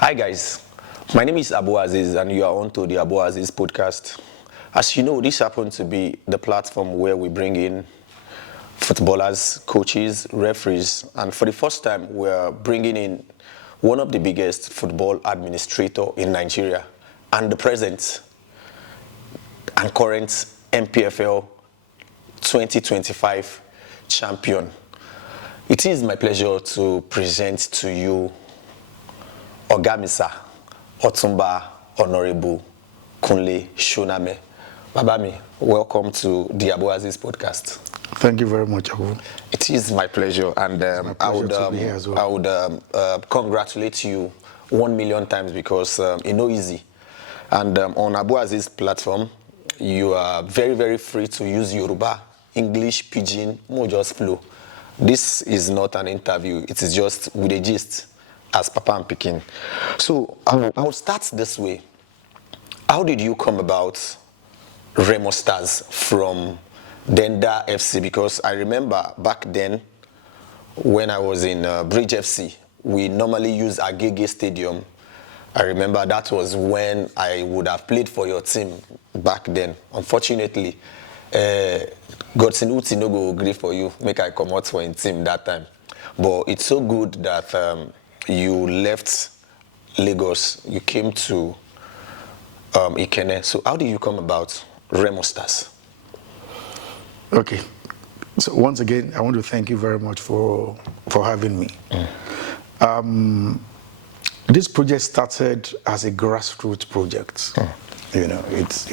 Hi guys, my name is Abu Azeez and you are on to the Abu Azeez Podcast. As you know, this happens to be the platform where we bring in footballers, coaches, referees, and for the first time we're bringing in one of the biggest football administrator in Nigeria and the present and current MPFL 2025 champion. It is my pleasure to present to you Ogamisa, Otumba, Honorable Kunle, Shoname. Babami, welcome to the Abu Azeez Podcast. Thank you very much, Abu. It is my pleasure, and I would congratulate you 1,000,000 times because it's no easy. And on Abu Azeez platform, you are very, very free to use Yoruba, English, Pidgin, more just flow. This is not an interview, it is just with a gist as Papa and Pekin. So I'll start this way. How did you come about Remo Stars from Denda FC? Because I remember back then when I was in Bridge FC, we normally use Agege Stadium. I remember that was when I would have played for your team back then. Unfortunately, Godson Uti no go agree for you, make I come out for a team that time. But it's so good that you left Lagos, you came to Ikenne. So how did you come about Remo Stars? Okay. So once again, I want to thank you very much for having me. This project started as a grassroots project. You know, it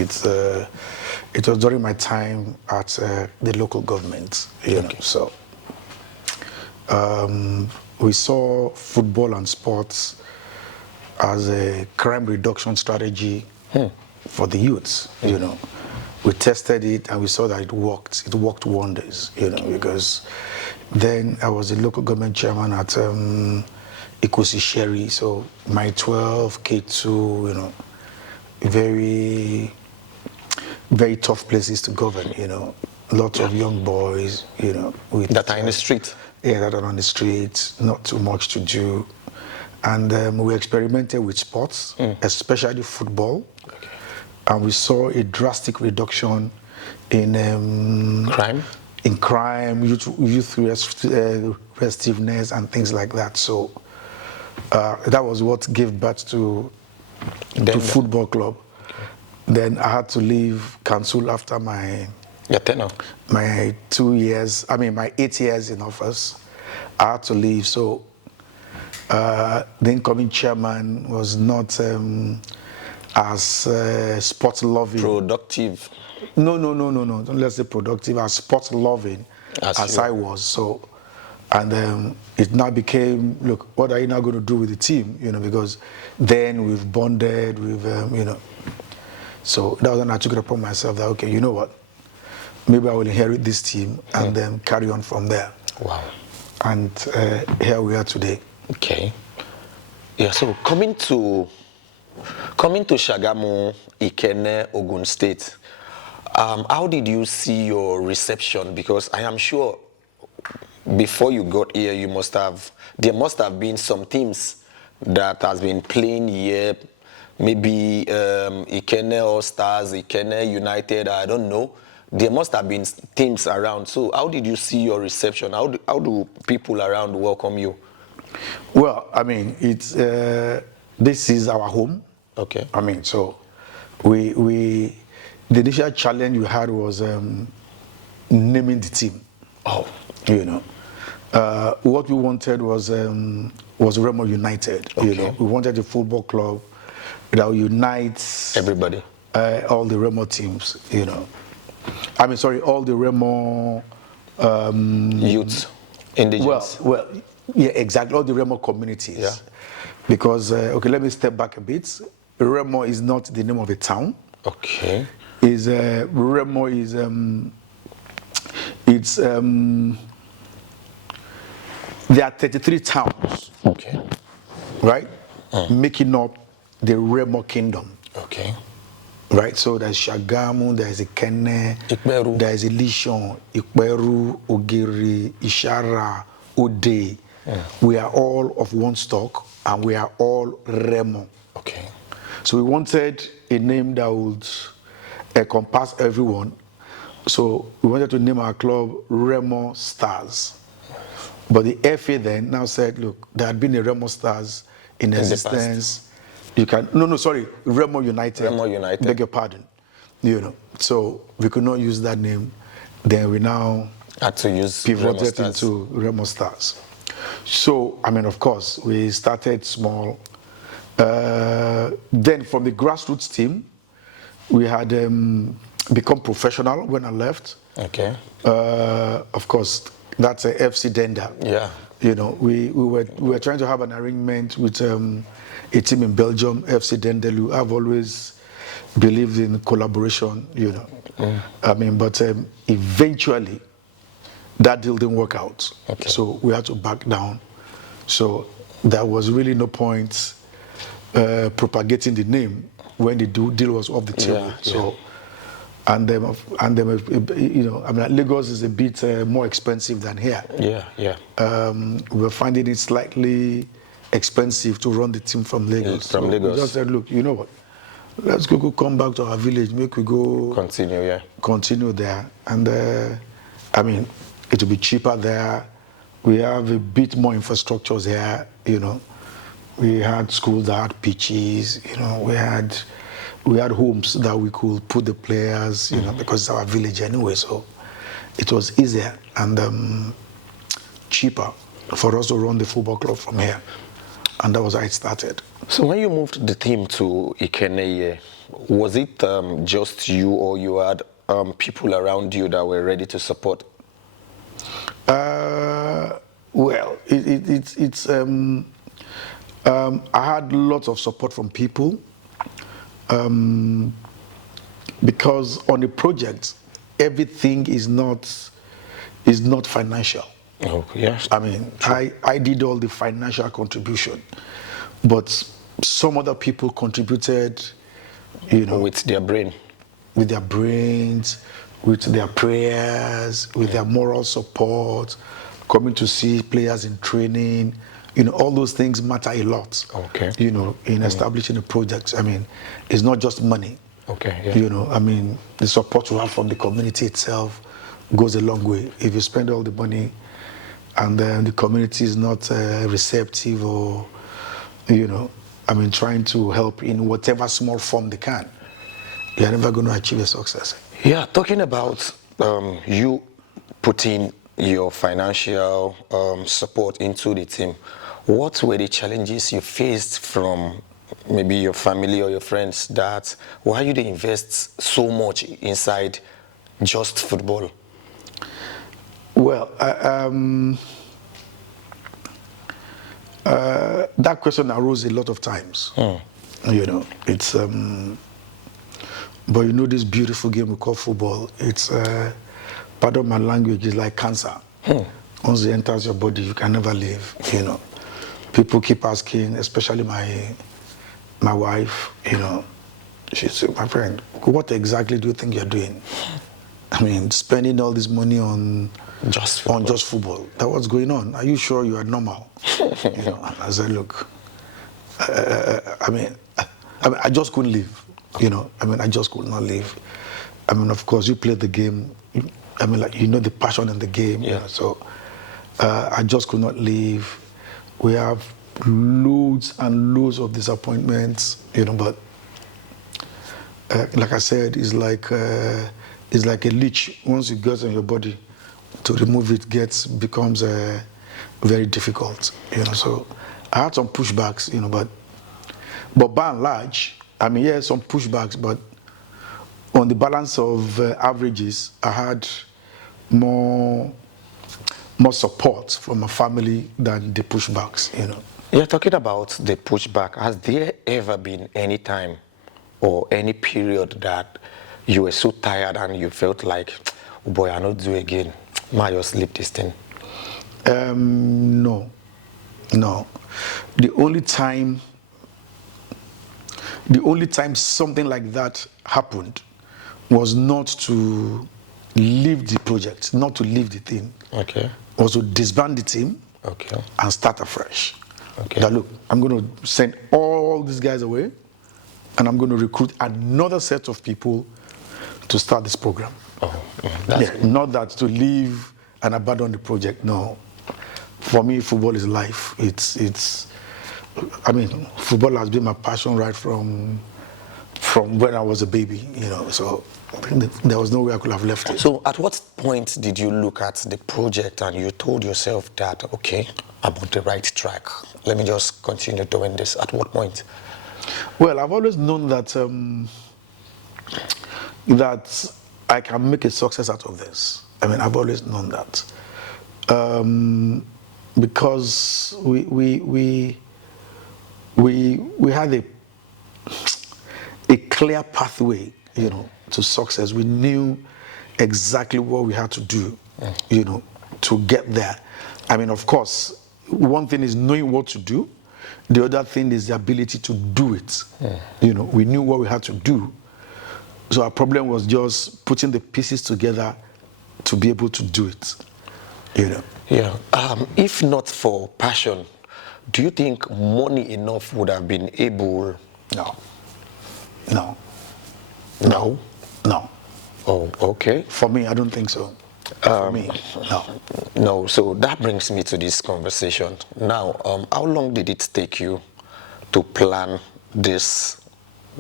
was during my time at the local government. You know, so we saw football and sports as a crime reduction strategy for the youths. You know, we tested it and we saw that it worked. It worked wonders. You know, because then I was the local government chairman at Ikosi Sherry, so my 12 K2. You know, very, very tough places to govern. You know, lots of young boys. You know, with that are in the street. Yeah, that are on the streets, not too much to do. And we experimented with sports, especially football. Okay. And we saw a drastic reduction in crime, youth restiveness and things like that. So that was what gave birth to football club. Okay. Then I had to leave council after my 2 years, my 8 years in office. I had to leave, so the incoming chairman was not as sport loving. Productive. No. Don't let's say productive, as sport loving as I was. So, and it now became, look, what are you now going to do with the team? You know, because then we've bonded, you know. So that was when I took it upon myself that, okay, you know what? Maybe I will inherit this team and then carry on from there. Wow. And here we are today. Okay. Yeah, so coming to Shagamu, Ikenne, Ogun State, how did you see your reception? Because I am sure before you got here, there must have been some teams that has been playing here, maybe Ikenne All Stars, Ikenne United, I don't know. There must have been teams around. So how did you see your reception? How do people around welcome you? Well, I mean, it's this is our home. Okay. I mean, so the initial challenge we had was naming the team. Oh. You know, what we wanted was Remo United. Okay. You know, we wanted a football club that unites everybody, all the Remo teams. You know. All the Remo youths, indigenous. Well, yeah, exactly. All the Remo communities. Yeah. Because okay, let me step back a bit. Remo is not the name of a town. Okay. Remo is there are 33 towns. Okay. Right, making up the Remo kingdom. Okay. Right, so there's Shagamu, there's Ikenne, Ikperu. there's Ilishon, Ikperu, Ogiri, Ishara, Ode. We are all of one stock, and we are all Remo. Okay. So we wanted a name that would encompass everyone. So we wanted to name our club Remo Stars. But the FA then now said, look, there had been a Remo Stars in existence. You can, Remo United. Remo United. Beg your pardon. You know, so we could not use that name. Then we now had to use pivoted into Remo Stars. So, I mean, of course, we started small. Then from the grassroots team, we had become professional when I left. Okay. Of course, that's a FC Denda. Yeah. You know, we were trying to have an arrangement with a team in Belgium, FC Dendelu. I've always believed in collaboration, you know. I mean, but eventually, that deal didn't work out. Okay. So we had to back down. So there was really no point propagating the name when the deal was off the table. Yeah, so, and then, you know, I mean, Lagos is a bit more expensive than here. Yeah. We were finding it slightly expensive to run the team from Lagos. From Lagos. We just said, look, you know what? Let's go come back to our village. Make we go continue there, and I mean, it will be cheaper there. We have a bit more infrastructures here. You know, we had schools that had pitches. You know, we had homes that we could put the players. You know, because it's our village anyway, so it was easier and cheaper for us to run the football club from here. And that was how it started. So when you moved the team to Ikene, was it just you, or you had people around you that were ready to support? Well, I had lots of support from people because on the project, everything is not financial. Oh, yes. I mean, I did all the financial contribution, but some other people contributed, you know, with their brains, with their prayers, with their moral support, coming to see players in training. You know, all those things matter a lot. Okay. You know, in establishing a project. I mean, it's not just money. Okay. Yeah. You know, I mean, the support you have from the community itself goes a long way. If you spend all the money and then the community is not receptive or, you know, I mean, trying to help in whatever small form they can, you're never going to achieve a success. Yeah, talking about you putting your financial support into the team, what were the challenges you faced from maybe your family or your friends that why you didn't invest so much inside just football? Well, that question arose a lot of times. You know, it's but you know this beautiful game we call football. It's pardon my language, is like cancer. Once it enters your body, you can never leave. You know, people keep asking, especially my wife. You know, she said, "My friend, what exactly do you think you're doing? I mean, spending all this money on just football. That's what's going on. Are you sure you are normal?" You know, and I said, "Look, I mean, I just couldn't live. You know, I mean, I just could not live. I mean, of course, you play the game. I mean, like, you know the passion in the game. Yeah. You know, so I just could not live. We have loads and loads of disappointments. You know, but like I said, it's like a leech. Once it gets on your body, to remove it becomes very difficult. You know, so I had some pushbacks. You know, but by and large, I mean, yeah, some pushbacks, but on the balance of averages, I had more support from my family than the pushbacks, you know. You're talking about the pushback. Has there ever been any time or any period that you were so tired and you felt like, oh boy, I not do again, might just leave this thing? No. The only time something like that happened was not to leave the project, not to leave the thing. Okay. Was to disband the team. Okay. And start afresh. Okay. That look, I'm going to send all these guys away, and I'm going to recruit another set of people to start this program. Oh, that's good. Not that to leave and abandon the project. No, for me, football is life. I mean, football has been my passion right from when I was a baby. So I think there was no way I could have left it. So at what point did you look at the project and you told yourself that, okay, I'm on the right track, let me just continue doing this? At what point? Well, I've always known that that I can make a success out of this. I mean, I've always known that because we had a clear pathway, to success. We knew exactly what we had to do, to get there. I mean, of course, one thing is knowing what to do. The other thing is the ability to do it. We knew what we had to do. So our problem was just putting the pieces together to be able to do it. Yeah. If not for passion, do you think money enough would have been able? No. Oh, okay. For me, I don't think so. For me, no. No, so that brings me to this conversation. Now, how long did it take you to plan this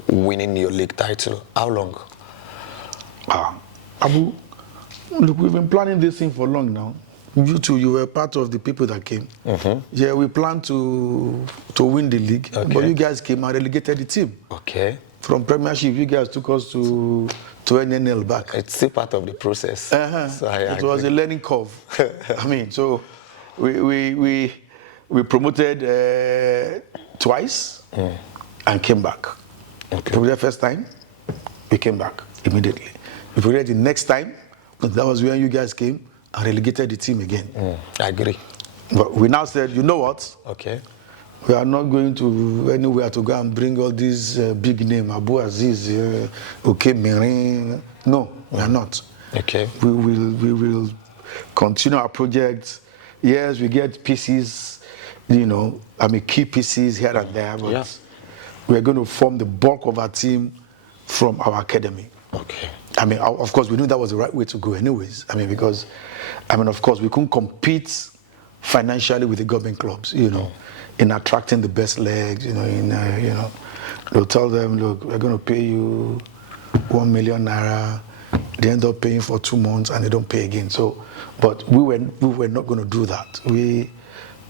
winning your league title? How long? Abu, look, we've been planning this thing for long now. You too, you were part of the people that came. Mm-hmm. Yeah, we planned to win the league, but you guys came and relegated the team. Okay. From Premiership, you guys took us to NNL back. It's still part of the process. So it was a learning curve. I mean, so we promoted twice and came back. Okay. Promoted first time, we came back immediately. We promoted the next time, that was when you guys came and relegated the team again. I agree. But we now said, you know what? Okay. We are not going to anywhere to go and bring all these big names, Abu Azeez, Merin. No, we are not. Okay. We will continue our project. Yes, we get pieces, key pieces here and there, but we're going to form the bulk of our team from our academy. Okay. I mean, of course, we knew that was the right way to go anyways. I mean, because, of course, we couldn't compete financially with the government clubs, in attracting the best legs, they'll tell them, look, we're going to pay you 1 million naira. They end up paying for 2 months and they don't pay again. So, but we were not going to do that. We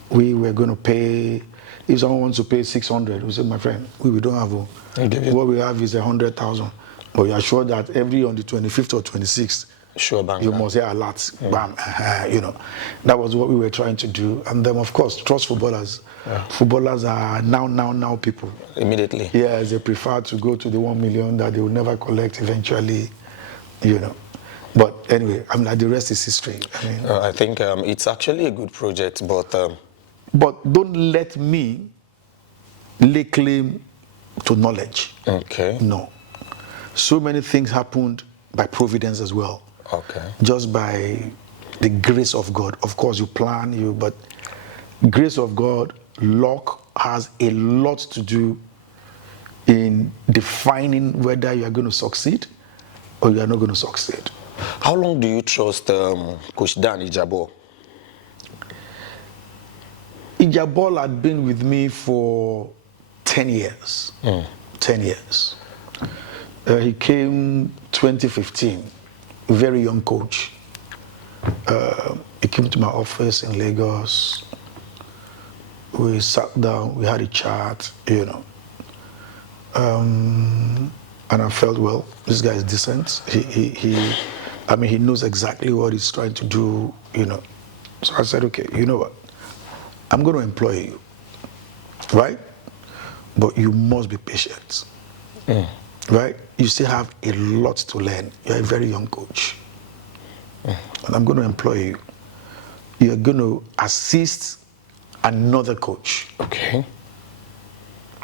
were going to pay. If someone wants to pay 600, we say, my friend, we don't have. What we have is 100,000. But you are sure that every on the 25th or 26th, sure, bang, you must hear a lot. Bam, that was what we were trying to do. And then, of course, trust footballers. Footballers are now people. Immediately. Yes, they prefer to go to the 1 million that they will never collect eventually, But anyway, the rest is history. I think it's actually a good project, but don't let me lay claim to knowledge. Okay. No. So many things happened by providence as well. Okay. Just by the grace of God. Of course, you plan, but grace of God, luck has a lot to do in defining whether you are going to succeed or you are not going to succeed. How long do you trust Coach Dan Ijabor? Ijabor had been with me for 10 years. 10 years. He came 2015, a very young coach. He came to my office in Lagos. We sat down, we had a chat, and I felt, well, this guy is decent. He knows exactly what he's trying to do, So I said, okay, you know what? I'm going to employ you, right? But you must be patient, right? You still have a lot to learn. You're a very young coach. And I'm going to employ you. You're going to assist another coach. Okay.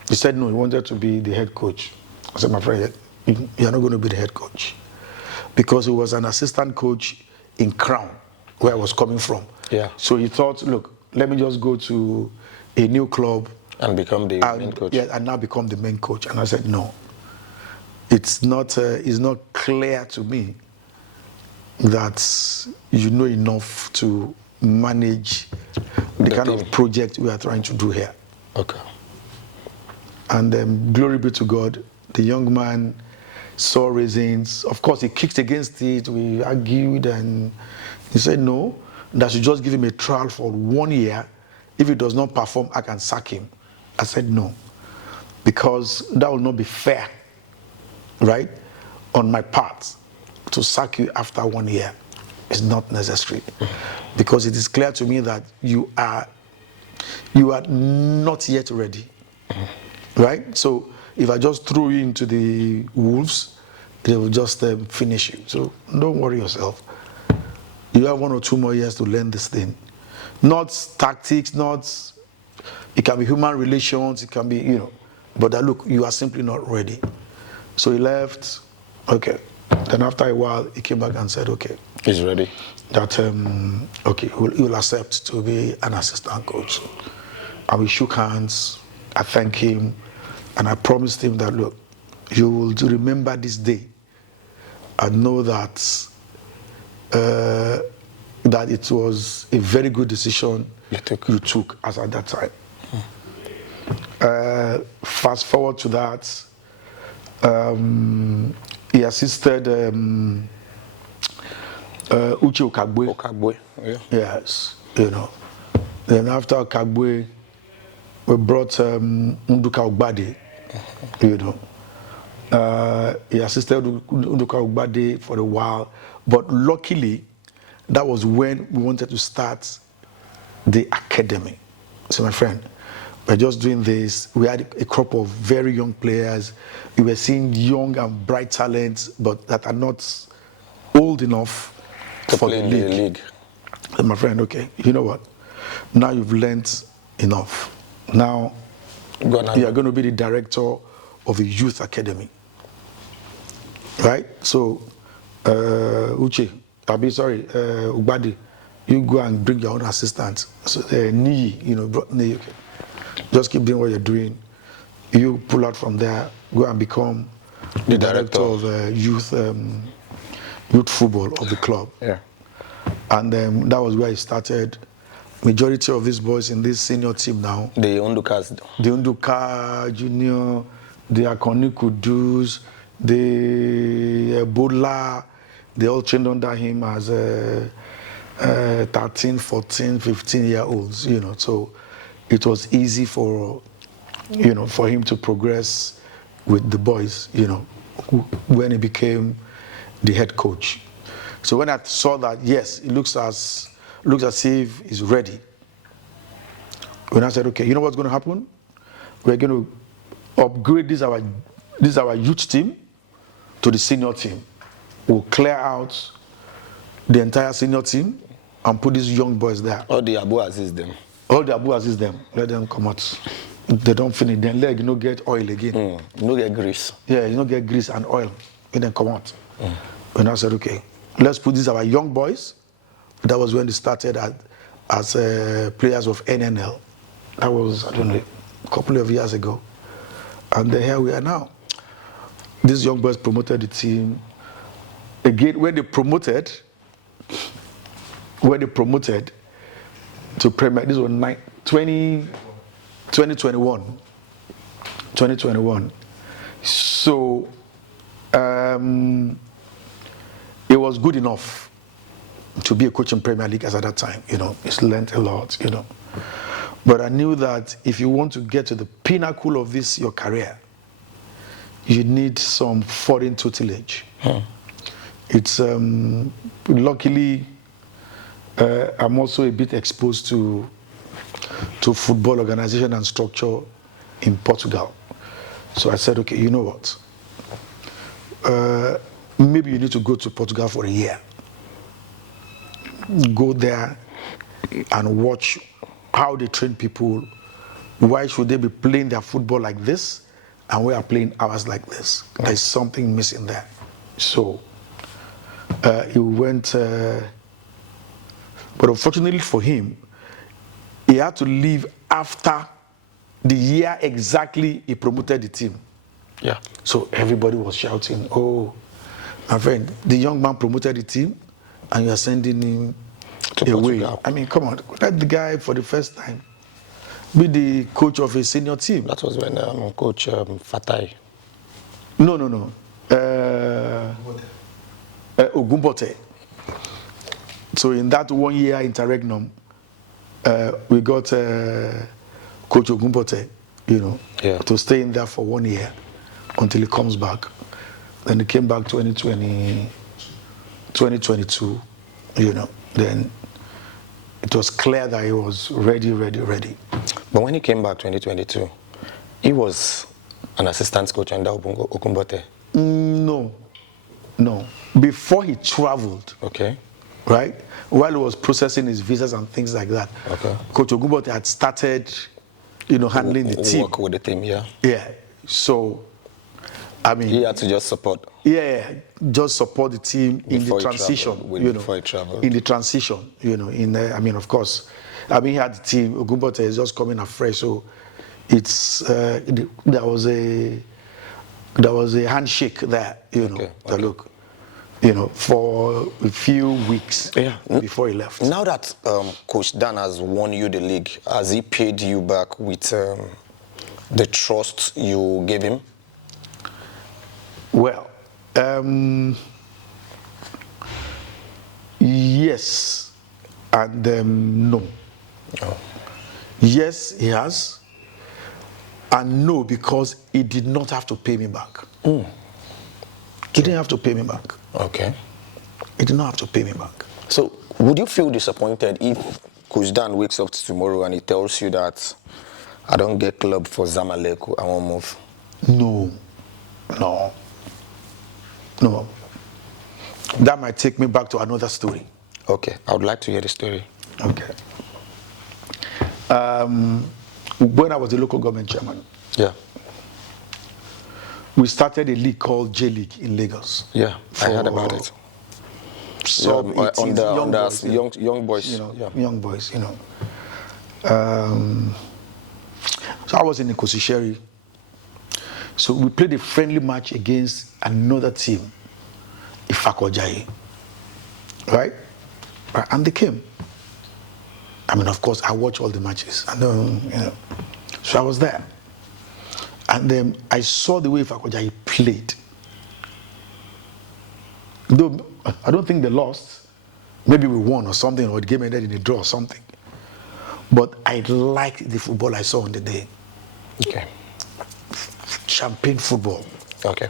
He said no, he wanted to be the head coach. I said, my friend, you're not going to be the head coach. Because he was an assistant coach in Crown, where I was coming from. Yeah. So he thought, look, let me just go to a new club and become the main coach. Yeah, and now become the main coach. And I said, no, it's not clear to me that you know enough to manage the kind team. of project we are trying to do here. Okay. And glory be to God, the young man saw reasons. Of course, he kicked against it. We argued, and he said, no, that should just give him a trial for 1 year. If he does not perform, I can sack him. I said, no, because that will not be fair, right, on my part to sack you after 1 year. It's not necessary, because it is clear to me that you are not yet ready, right? So if I just throw you into the wolves, they will just finish you. So don't worry yourself. You have 1 or 2 more years to learn this thing. Not tactics, it can be human relations, it can be, but look, you are simply not ready. So he left, okay. Then after a while, he came back and said, okay. He's ready. That, okay, he will accept to be an assistant coach. And we shook hands, I thanked him, and I promised him that, look, you will remember this day and know that that it was a very good decision you took as at that time. Fast forward to that, he assisted Uche Okagbe. Okagbe, yeah. Yes, Then after Okagbe, we brought Nduka Ogbade, He assisted Nduka Ogbade for a while, but luckily, that was when we wanted to start the academy. So my friend, we're just doing this. We had a crop of very young players. We were seeing young and bright talents, but that are not old enough to for play the in the league. And my friend, okay, you know what? Now you've learnt enough. Now you are going to be the director of the youth academy. Right? So, Ugbadi, you go and bring your own assistant. So, brought Nii, okay. Just keep doing what you're doing. You pull out from there, go and become the director of youth football of the club. Yeah. And that was where I started. Majority of these boys in this senior team now. The Undukas. The Unduka Junior, the Akoni Kudus, the Ebola, they all trained under him as 13, 14, 15-year-olds, So it was easy for him to progress with the boys, when he became the head coach. So when I saw that, yes, it looks as if he's ready. When I said, okay, you know what's going to happen? We're going to upgrade this our youth team to the senior team. We'll clear out the entire senior team and put these young boys there. All the Abu Azeez them. All the Abu Azeez them. Let them come out. They don't finish. Then leg, get oil again. You get grease. Yeah, get grease and oil. And then come out. When I said, okay, let's put these our young boys. That was when they started as players of NNL. That was, I don't know, a couple of years ago. And here we are now. These young boys promoted the team. Again, when they promoted to Premier, this was 2021. So it was good enough to be a coach in Premier League as at that time. It's learned a lot, But I knew that if you want to get to the pinnacle of your career, you need some foreign tutelage. It's luckily I'm also a bit exposed to football organization and structure in Portugal. So I said, okay, you know what? Maybe you need to go to Portugal for a year. Go there and watch how they train people. Why should they be playing their football like this and we are playing ours like this? There's something missing there. So he went, but unfortunately for him, he had to leave after the year exactly he promoted the team. Yeah. So everybody was shouting, "Oh, my friend, the young man promoted the team, and you are sending him away." Portugal. I mean, come on, let the guy for the first time be the coach of a senior team. That was when Coach Fatai. No. Ogumbote. So in that 1 year interregnum, we got Coach Ogumbote, to stay in there for 1 year until he comes back. Then he came back 2022, then it was clear that he was ready. But when he came back 2022, he was an assistant coach under Ogumbote. No. Before he traveled, okay, right, while he was processing his visas and things like that, okay, Coach Ogumbote had started, handling the team. Work with the team, yeah. Yeah. So, I mean, he had to just support. Yeah, just support the team in the transition. Before he traveled. In the transition, of course, he had the team. Ogumbote is just coming afresh, so it's there was a handshake there, look, for a few weeks before he left. Now that Coach Dan has won you the league, has he paid you back with the trust you gave him? Well, yes and no. Oh. Yes, he has, and no, because he did not have to pay me back. He didn't have to pay me back. Okay. He did not have to pay me back. So, would you feel disappointed if Coach Dan wakes up tomorrow and he tells you that I don't get club for Zamalek, I won't move? No. That might take me back to another story. Okay, I would like to hear the story. Okay. When I was the local government chairman, we started a league called J League in Lagos. Yeah, I heard about it. Young boys. Young boys. So I was in Nkosisheri. So we played a friendly match against another team, Ifakojayi. Right? And they came. Of course, I watch all the matches. So I was there. And then I saw the way Ifakojayi played. Though I don't think they lost. Maybe we won or something, or the game ended in a draw or something. But I liked the football I saw on the day. Okay. Champagne football. Okay.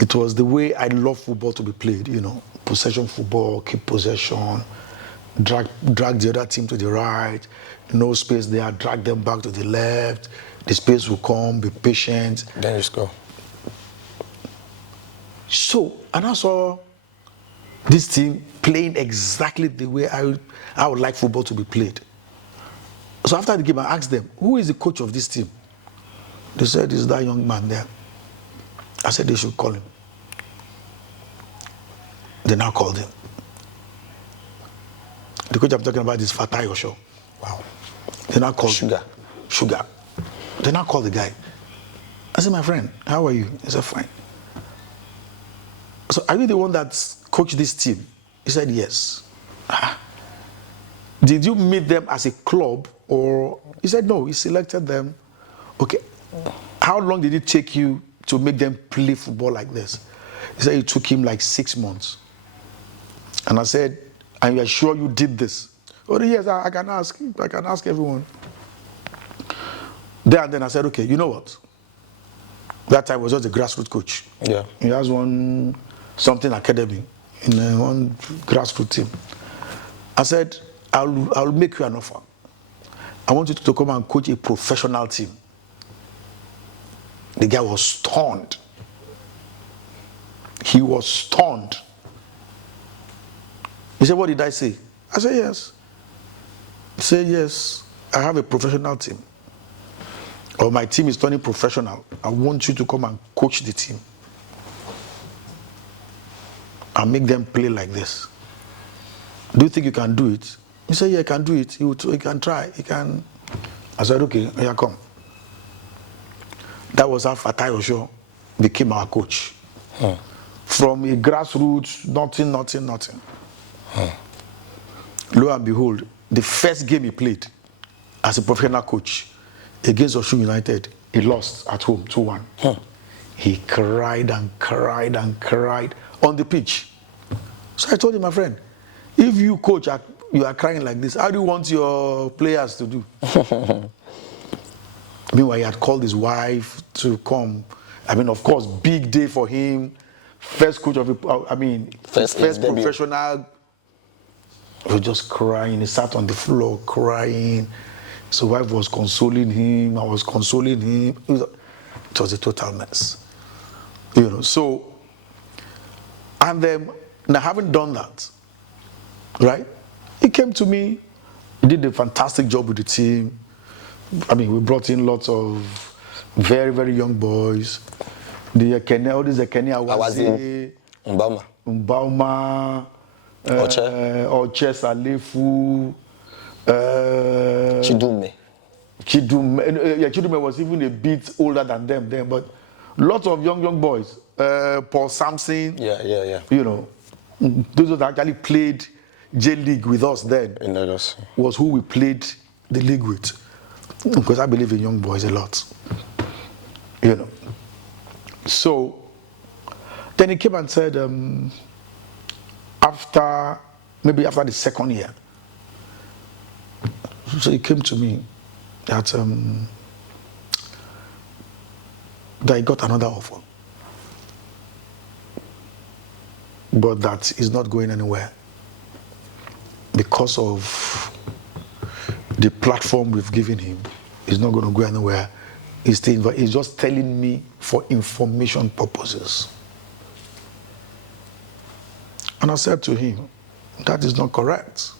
It was the way I love football to be played, possession football, keep possession, drag the other team to the right, no space there, drag them back to the left, the space will come, be patient. Then you score. So, and I saw this team playing exactly the way I would like football to be played. So after the game, I asked them, who is the coach of this team? They said, it's that young man there. I said they should call him. They now called him. The coach I'm talking about is Fatai Osho. Wow. They now called Sugar. They now called the guy. I said, my friend, how are you? He said, fine. So are you the one that coached this team? He said, yes. Did you meet them as a club or? He said, no, he selected them. Okay. How long did it take you to make them play football like this? He said it took him like 6 months. And I said, and you are sure you did this? Oh, yes, I can ask everyone. Then I said, okay, you know what? That time I was just a grassroots coach. Yeah. He has something academy in one grassroots team. I said, I'll make you an offer. I want you to come and coach a professional team. The guy was stunned. He was stunned. He said, what did I say? I said, yes. He said, yes, I have a professional team. Or my team is turning professional. I want you to come and coach the team. And make them play like this. Do you think you can do it? He said, yeah, I can do it. He can try. He can. I said, okay, here come. That was how Fatai Osho became our coach. From a grassroots, nothing. Lo and behold, the first game he played as a professional coach against Osun United, he lost at home 2-1. He cried and cried and cried on the pitch. So I told him, my friend, if you coach, you are crying like this, how do you want your players to do? Meanwhile, he had called his wife to come. I mean, of course, big day for him. First coach of, first professional. He was just crying. He sat on the floor crying. His wife was consoling him. I was consoling him. It was a total mess. So, and then, now having done that, right, he came to me. He did a fantastic job with the team. I mean, we brought in lots of very, very young boys. The Kenya, all these Kenya Awazi, Mbauma, Oche Salefu, Chidume was even a bit older than them then, but lots of young boys. Paul Sampson. Yeah. Those that actually played J League with us then was who we played the league with. Because I believe in young boys a lot. So then he came and said, after the second year, so he came to me that he got another offer, but that he's not going anywhere because of the platform we've given him. He's not going to go anywhere. He's just telling me for information purposes. And I said to him, that is not correct.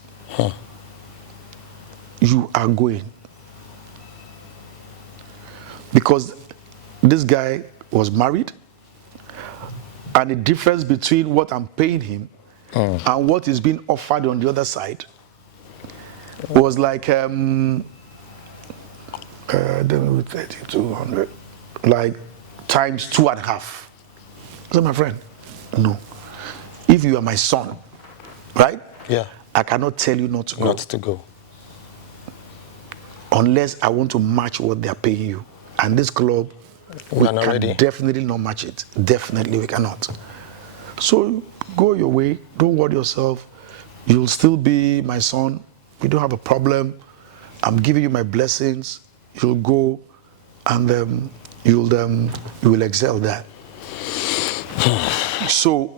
You are going. Because this guy was married, and the difference between what I'm paying him and what is being offered on the other side was like 3,200, like times 2.5. I said, my friend, no. If you are my son, right? Yeah. I cannot tell you not to go. Not to go. Unless I want to match what they are paying you. And this club, we can definitely not match it. Definitely we cannot. So go your way. Don't worry yourself. You'll still be my son. We don't have a problem. I'm giving you my blessings. You'll go, and you will excel there. So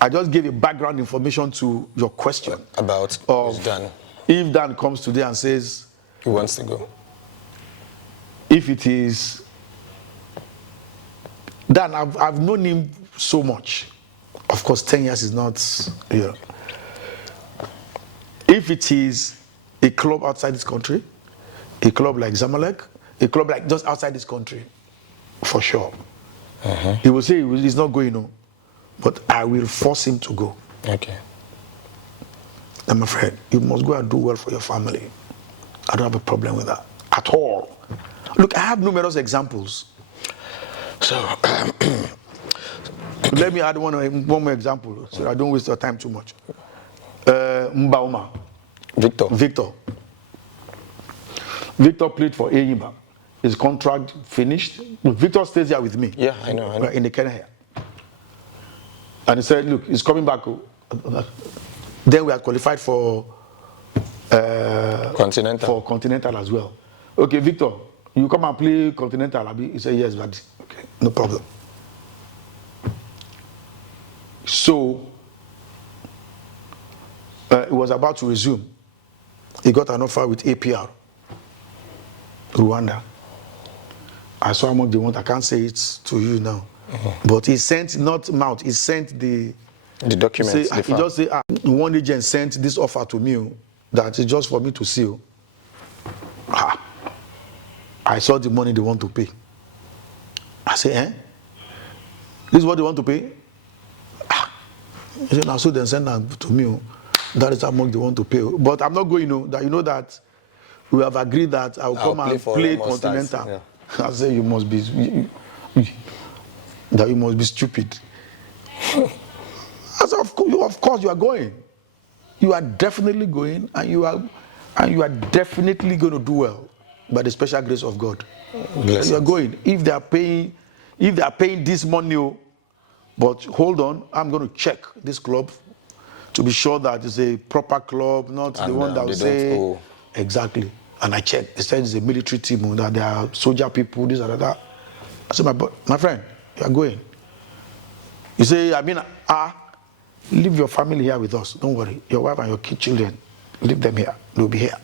I just gave you background information to your question about Dan. If Dan comes today and says he wants to go, if it is Dan, I've known him so much. Of course, 10 years is not. If it is a club outside this country, a club like Zamalek, a club like just outside this country, for sure. He will say he's not going on, but I will force him to go. Okay. I'm afraid you must go and do well for your family. I don't have a problem with that at all. Look, I have numerous examples. So let me add one more example so I don't waste your time too much. Mbauma. Victor played for Eyimba. His contract finished. Victor stays here with me. Yeah, I know. In the Kenya here. And he said, look, he's coming back. Then we are qualified for Continental as well. Okay, Victor, you come and play Continental, Abi? He said, yes, but okay, no problem. So he was about to resume. He got an offer with APR, Rwanda. I saw how much they want. I can't say it to you now. But he sent, not mouth, he sent the documents. He just said, one agent sent this offer to me that is just for me to see. I saw the money they want to pay. I said, this is what they want to pay? He said, so then send that to me. That is how much they want to pay. But I'm not going, that you know that we have agreed that I'll come and play Continental. Yeah. I say you must be stupid. I said, of course you are going. You are definitely going, and you are definitely going to do well by the special grace of God. You are going. If they are paying this money, but hold on, I'm going to check this club to be sure that it's a proper club, not the one that will say exactly. And I checked. They said it's a military team, that there are soldier people, this and that. I said, my friend, you are going. You say, leave your family here with us. Don't worry. Your wife and your children, leave them here. They'll be here.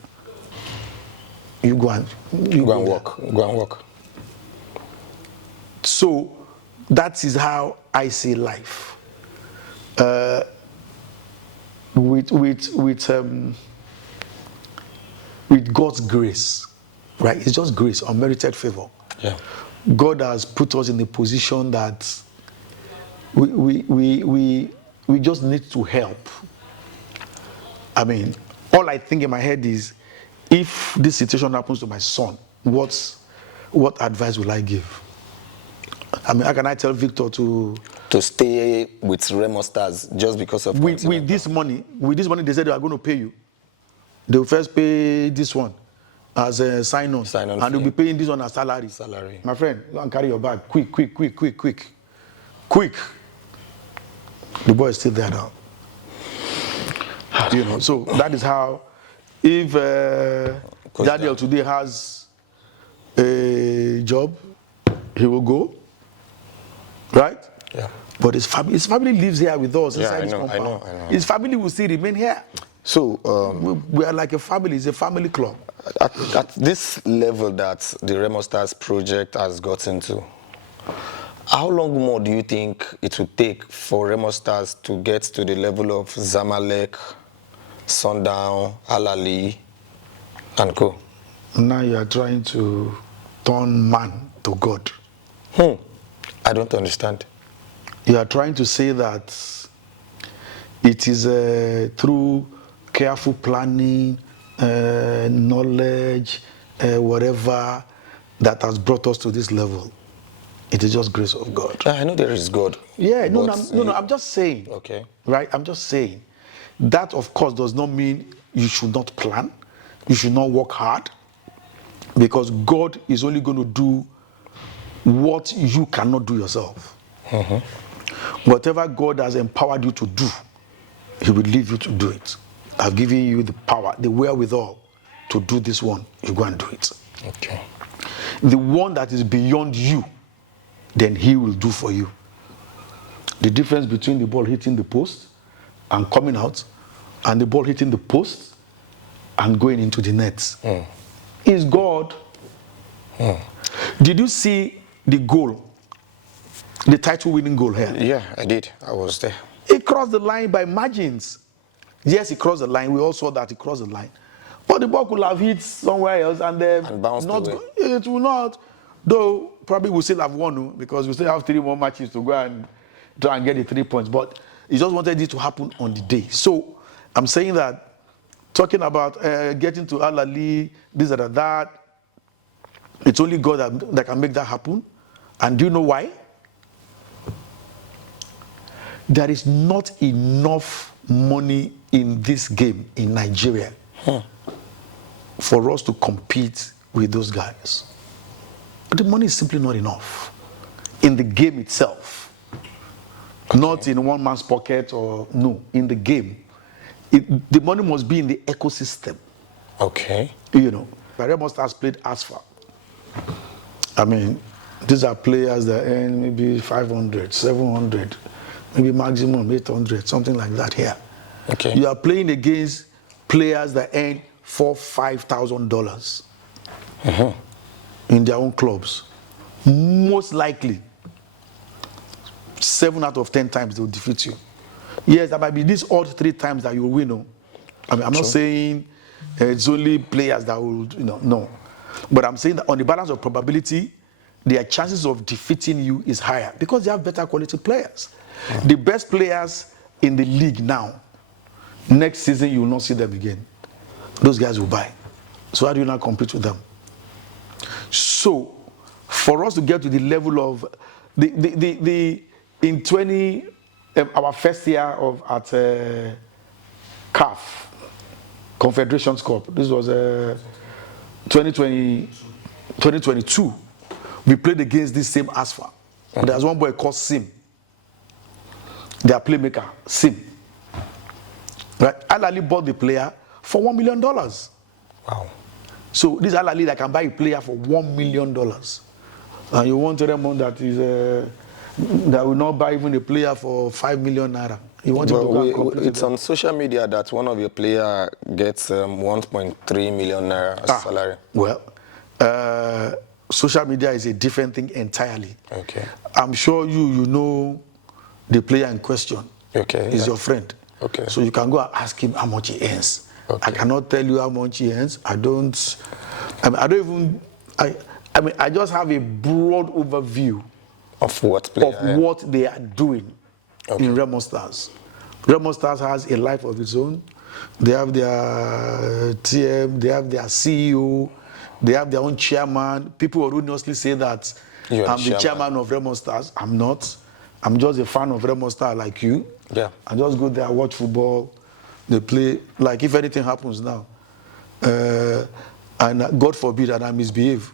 You go and work. Go and work. So that is how I see life. With God's grace, right? It's just grace, unmerited favor. Yeah. God has put us in a position that we just need to help. I mean, all I think in my head is, if this situation happens to my son, what advice will I give? I mean, how can I tell Victor to stay with Remo Stars just because of with this money? With this money, they said they are going to pay you. They will first pay this one as a sign-on, and they'll be paying this one as salary. My friend, go and carry your bag. Quick. The boy is still there now. So that is how, if Daniel today has a job, he will go, right? Yeah. But his family lives here with us inside this compound. I know. His family will still remain here. So we are like a family. It's a family club. At this level that the Remo Stars project has gotten to, how long more do you think it will take for Remo Stars to get to the level of Zamalek, Sundown, Al-Ali, and co? Now you are trying to turn man to God. I don't understand. You are trying to say that it is through careful planning, knowledge, whatever, that has brought us to this level. It is just grace of God. I know there is God. Yeah, no, I'm just saying. Okay. Right, I'm just saying. That, of course, does not mean you should not plan. You should not work hard. Because God is only going to do what you cannot do yourself. Whatever God has empowered you to do, He will leave you to do it. I've given you the power, the wherewithal to do this one. You go and do it. Okay. The one that is beyond you, then He will do for you. The difference between the ball hitting the post and coming out, and the ball hitting the post and going into the net, is God. Did you see the goal? The title-winning goal here? Yeah, I did. I was there. He crossed the line by margins. Yes, he crossed the line. We all saw that he crossed the line. But the ball could have hit somewhere else and bounced away. It will not. Though probably we'll still have won, because we still have 3 more matches to go and try and get the 3 points. But he just wanted it to happen on the day. So I'm saying that, talking about getting to Al-Ali, this and that, it's only God that can make that happen. And do you know why? There is not enough money in this game in Nigeria for us to compete with those guys. But the money is simply not enough in the game itself. Okay. Not in one man's pocket no, in the game. The money must be in the ecosystem. Okay. Remo Stars played asphalt. I mean, these are players that earn maybe 500, 700, maybe maximum 800, something like that here. Okay. You are playing against players that earn $4,000, $5,000 in their own clubs. Most likely, 7 out of 10 times they will defeat you. Yes, there might be these odd 3 times that you will win. I mean, I'm not saying it's only players that will, no. But I'm saying that on the balance of probability, their chances of defeating you is higher because they have better quality players. The best players in the league now, next season you will not see them again. Those guys will buy. So how do you not compete with them? So for us to get to the level of in 20 our first year of at CAF Confederations Cup, this was 2022, we played against this same Asfa. There's one boy called Sim, their playmaker, Sim. Right? Al Ali bought the player for $1 million. Wow. So this Al Ali that can buy a player for $1 million. And you want to tell them that is that will not buy even a player for 5 million naira. You want it's on social media that one of your players gets 1.3 million naira as salary. Well, social media is a different thing entirely. Okay. I'm sure you know the player in question. Okay. He's your friend. Okay. So you can go and ask him how much he earns. Okay. I cannot tell you how much he earns. I just have a broad overview of what they are doing in Remo Stars. Remo Stars has a life of its own. They have their TM, they have their CEO, they have their own chairman. People erroneously say that I'm the chairman of Remo Stars. I'm not. I'm just a fan of Remo Stars like you. Yeah. I just go there, watch football. They play. Like if anything happens now, and God forbid that I misbehave,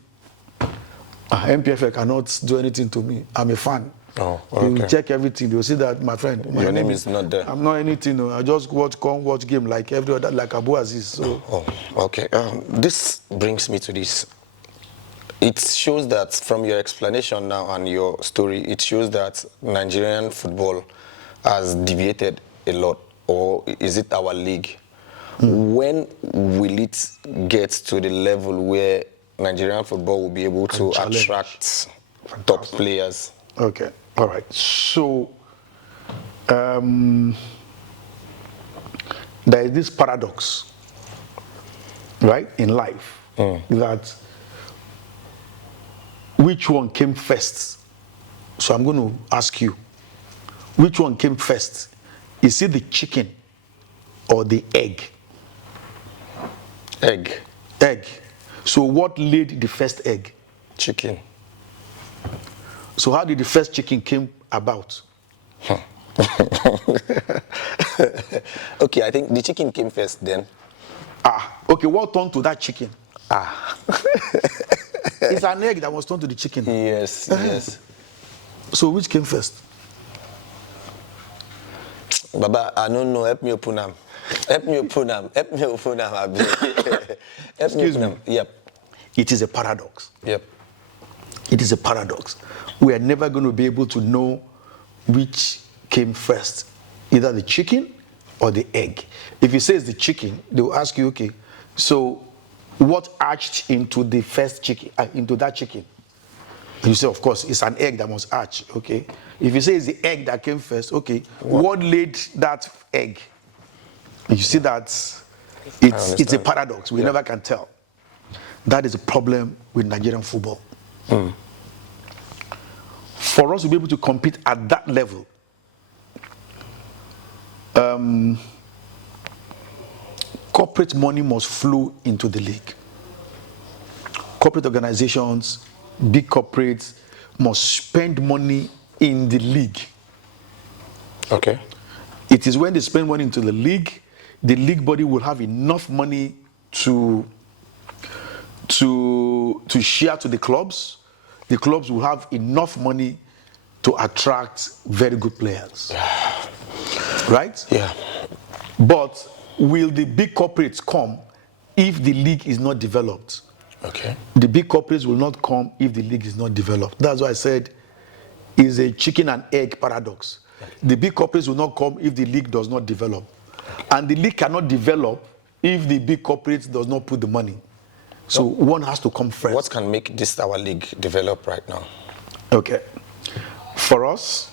MPFL cannot do anything to me. I'm a fan. Oh, okay. They will check everything. They will see that, my friend. Your name is not there. I'm not anything. No. I just watch game like every other, like Abu Azeez. So. Okay. This brings me to this. It shows that from your explanation now and your story, it shows that Nigerian football has deviated a lot, or is it our league? When will it get to the level where Nigerian football will be able to attract top players? Okay, all right. So there is this paradox, right, in life, that which one came first? So I'm going to ask you, which one came first? Is it the chicken or the egg? Egg. Egg. So what laid the first egg? Chicken. So how did the first chicken came about? Okay, I think the chicken came first then. Okay, what turned to that chicken? It's an egg that was turned to the chicken. Yes, yes. So which came first? Baba, I don't know. Help me open them. Help me open them. Excuse me. Yep. It is a paradox. Yep. It is a paradox. We are never going to be able to know which came first, either the chicken or the egg. If you say it's the chicken, they will ask you, okay, so what hatched into the first chicken, into that chicken? You say, of course, it's an egg that must hatch, okay? If you say it's the egg that came first, okay, what laid that egg? You see that it's a paradox. We never can tell. That is a problem with Nigerian football. For us to be able to compete at that level, corporate money must flow into the league. Corporate organizations, big corporates must spend money in the league. Okay. It is when they spend money into the league body will have enough money to share to the clubs. The clubs will have enough money to attract very good players. Right? Yeah. But will the big corporates come if the league is not developed? Okay. The big corporates will not come if the league is not developed. That's why I said it's a chicken and egg paradox. Okay. The big corporates will not come if the league does not develop. Okay. And the league cannot develop if the big corporates does not put the money. So one has to come first. What can make this our league develop right now? Okay. For us,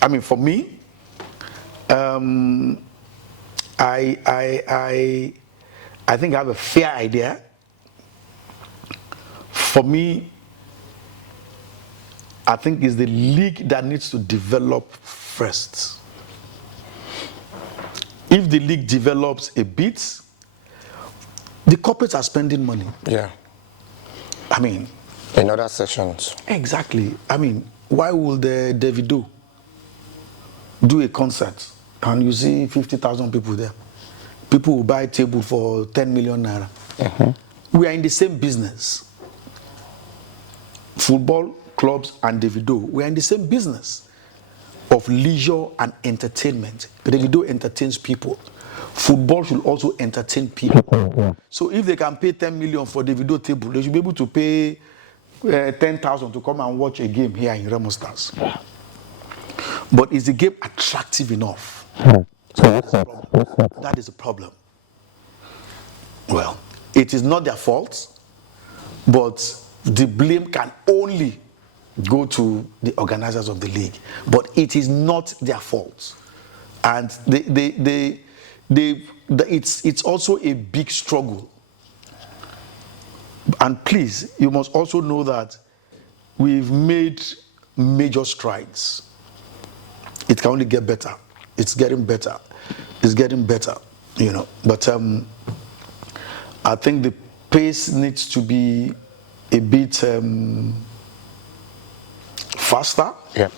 I mean for me, I think I have a fair idea. For me, I think it's the league that needs to develop first. If the league develops a bit, The corporates are spending money. Yeah. I mean, in other sessions. Exactly. I mean, why would the Davido do a concert and you see 50,000 people there? People will buy a table for 10 million naira. We are in the same business. Football clubs and Davido, we are in the same business of leisure and entertainment. Davido entertains people. Football should also entertain people. So if they can pay 10 million for Davido table, they should be able to pay 10,000 to come and watch a game here in Remo Stars. But is the game attractive enough? So that is the problem. Well, it is not their fault, but the blame can only go to the organizers of the league. But it is not their fault. And it's also a big struggle. And please, you must also know that we've made major strides. It can only get better. It's getting better. It's getting better, you know. But I think the pace needs to be a bit faster. Yeah.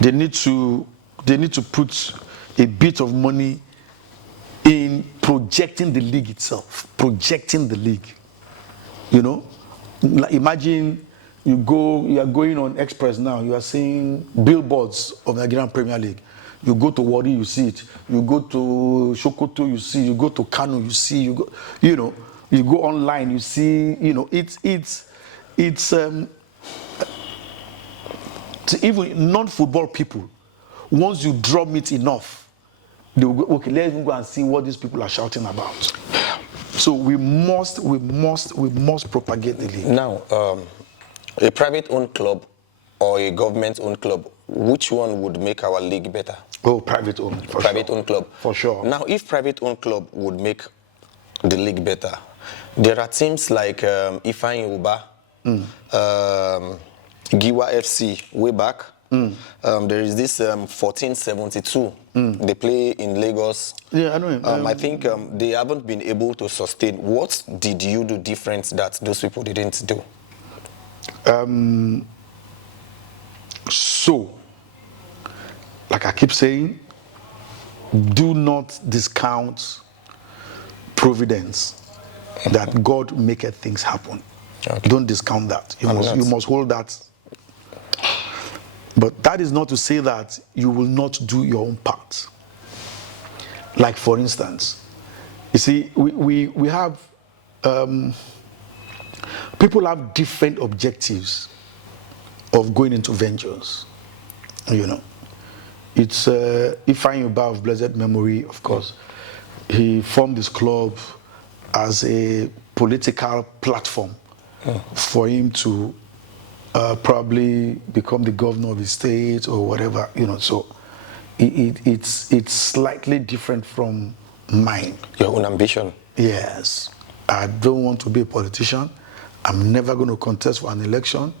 They need to put a bit of money in projecting the league itself. Projecting the league. You know, imagine you are going on Express now, you are seeing billboards of the Nigerian Premier League. You go to Wari, you see it. You go to Sokoto, you see. You go to Kano, you see. You go online, you see. You know, it's even non-football people. Once you drum it enough, they will go, okay, let's even go and see what these people are shouting about. So we must propagate the league. Now, a private-owned club or a government-owned club, which one would make our league better? Oh, private-owned. Private-owned club. For sure. Now, if private-owned club would make the league better, there are teams like Ifeanyi Uba, Giwa FC, way back. There is this 1472. They play in Lagos. Yeah, I know. I think they haven't been able to sustain. What did you do different that those people didn't do? So, like I keep saying, do not discount providence, that God maketh things happen. Okay. Don't discount that. You must hold that. But that is not to say that you will not do your own part. Like, for instance, you see, we have people have different objectives of going into ventures. You know, it's Ifeanyi Uba of blessed memory, of course. He formed this club as a political platform for him to probably become the governor of the state or whatever, you know. So it's slightly different from mine. Your own ambition. Yes. I don't want to be a politician. I'm never going to contest for an election.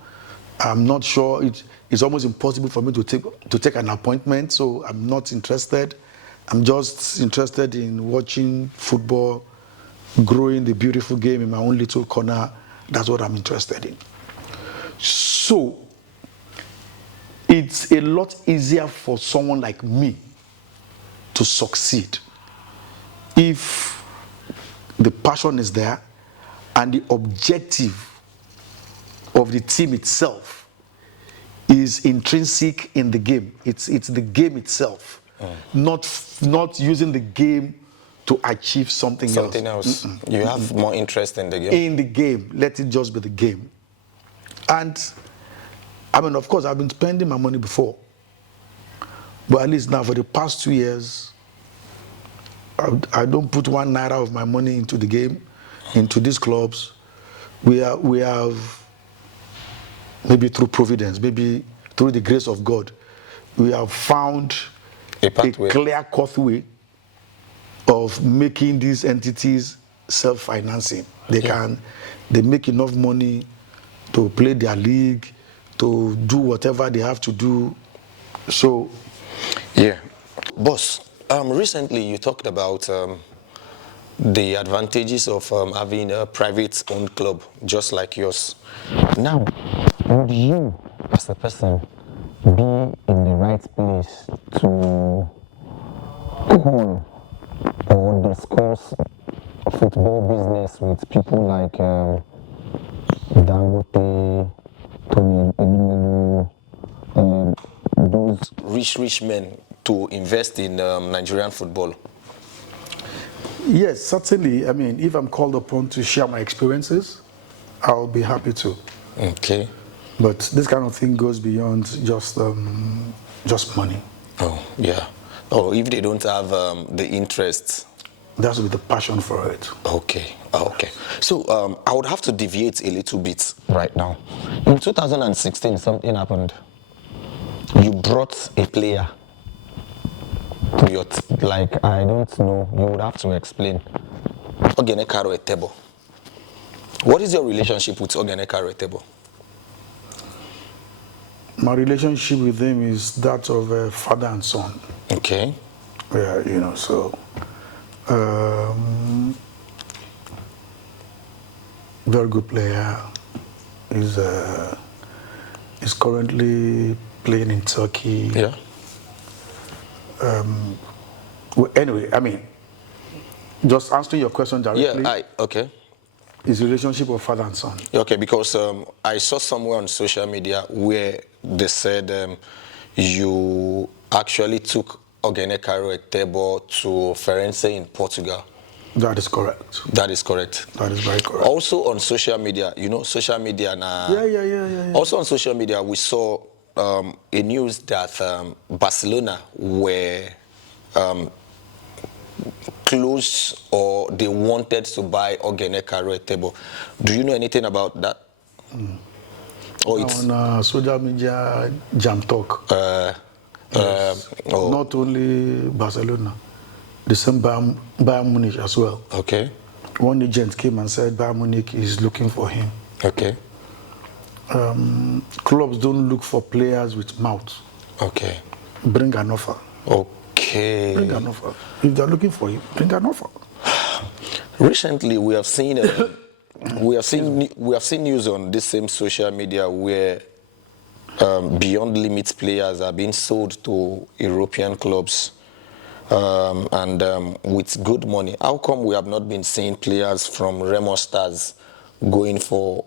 I'm not sure. It's almost impossible for me to take an appointment, so I'm not interested. I'm just interested in watching football, growing the beautiful game in my own little corner. That's what I'm interested in. So, it's a lot easier for someone like me to succeed if the passion is there and the objective of the team itself is intrinsic in the game. It's the game itself, not using the game to achieve something else. You have more interest in the game. In the game, let it just be the game. And I mean, of course, I've been spending my money before, but at least now for the past 2 years, I don't put 1 naira of my money into the game, into these clubs. We have, maybe through providence, maybe through the grace of God, we have found a clear-cut way of making these entities self-financing. They make enough money to play their league, to do whatever they have to do. So, yeah. Boss, recently you talked about the advantages of having a private-owned club just like yours. Now, would you, as a person, be in the right place to call or discuss football business with people like Dangote, Tony Elumelu, those rich men to invest in Nigerian football? Yes, certainly. I mean, if I'm called upon to share my experiences, I'll be happy to. Okay. But this kind of thing goes beyond just money. Oh, yeah. Oh, if they don't have the interest. That's with the passion for it. Okay, okay. So I would have to deviate a little bit right now. In 2016, something happened. You brought a player to your like, I don't know, you would have to explain. Ogenekaro Etebo. What is your relationship with Ogenekaro Etebo? My relationship with him is that of father and son. Okay. Yeah, you know, so very good player. Is currently playing in Turkey. Yeah. Well, anyway, I mean, just answering your question directly. Yeah, okay. Is relationship of father and son. Okay, because I saw somewhere on social media where they said you actually took Ogenekaro Etebo to Firenze in Portugal. That is correct. That is correct. That is very correct. Also on social media, you know, social media now. Yeah. Also on social media, we saw a news that Barcelona were close or they wanted to buy Ogenekaro Etebo. Do you know anything about that? Or it's on social media jam talk. Yes. Not only Barcelona, the same Bayern Munich as well. Okay. One agent came and said Bayern Munich is looking for him. Okay. Clubs don't look for players with mouth. Okay. Bring an offer. Okay. Bring an offer. If they're looking for you, bring an offer. Recently, we have seen news on this same social media where beyond limit players are being sold to European clubs and with good money. How come we have not been seeing players from Remo Stars going for